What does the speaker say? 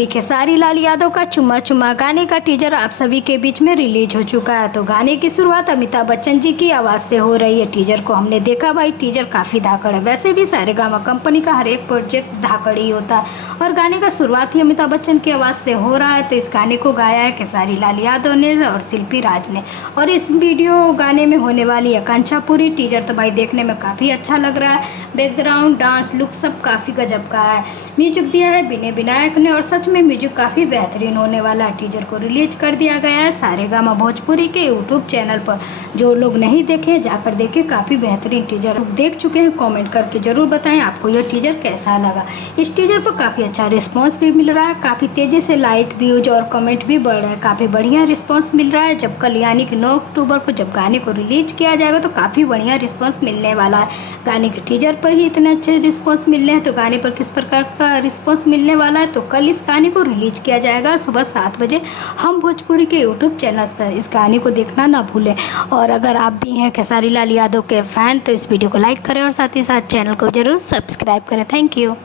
Finally Khesari Lal Yadav का चुम्मा चुम्मा गाने का टीजर आप सभी के बीच में रिलीज हो चुका है। तो गाने की शुरुआत अमिताभ बच्चन जी की आवाज़ से हो रही है। टीजर को हमने देखा भाई, टीजर काफ़ी धाकड़ है। वैसे भी सारेगामा कंपनी का हर एक प्रोजेक्ट धाकड़ ही होता है और गाने का शुरुआत ही अमिताभ बच्चन की आवाज़ से हो रहा है। तो इस गाने को गाया है खेसारी लाल यादव ने और शिल्पी राज ने, और इस वीडियो गाने में होने वाली आकांक्षा पूरी। टीजर तो भाई देखने में काफ़ी अच्छा लग रहा है, बैकग्राउंड डांस लुक सब काफ़ी गजब का है। म्यूजिक दिया है विनय विनायक ने और सच में म्यूजिक काफ़ी बेहतरीन होने वाला है। टीजर को रिलीज कर दिया गया है सारेगामा भोजपुरी के यूट्यूब चैनल पर। जो लोग नहीं देखे जाकर देखें, काफ़ी बेहतरीन टीजर देख चुके हैं। कमेंट करके ज़रूर बताएं आपको यह टीजर कैसा लगा। इस टीजर पर काफ़ी अच्छा रिस्पांस भी मिल रहा है, काफ़ी तेज़ी से लाइक व्यूज और कमेंट भी बढ़ रहे हैं। काफ़ी बढ़िया रिस्पांस मिल रहा है। जब कल यानी कि 9 अक्टूबर को जब गाने को रिलीज किया जाएगा तो काफ़ी बढ़िया रिस्पांस मिलने वाला है। गाने के टीजर पर ही इतने अच्छे रिस्पांस मिल रहे हैं तो गाने पर किस प्रकार का रिस्पांस मिलने वाला है। तो कल इस गाने को रिलीज किया जाएगा सुबह 7 बजे हम भोजपुरी के यूट्यूब चैनल पर। इस गाने को देखना ना भूलें। और अगर आप भी हैं खेसारी लाल यादव के फ़ैन तो इस वीडियो को लाइक करें और साथ ही साथ चैनल को ज़रूर सब्सक्राइब करें। Thank you.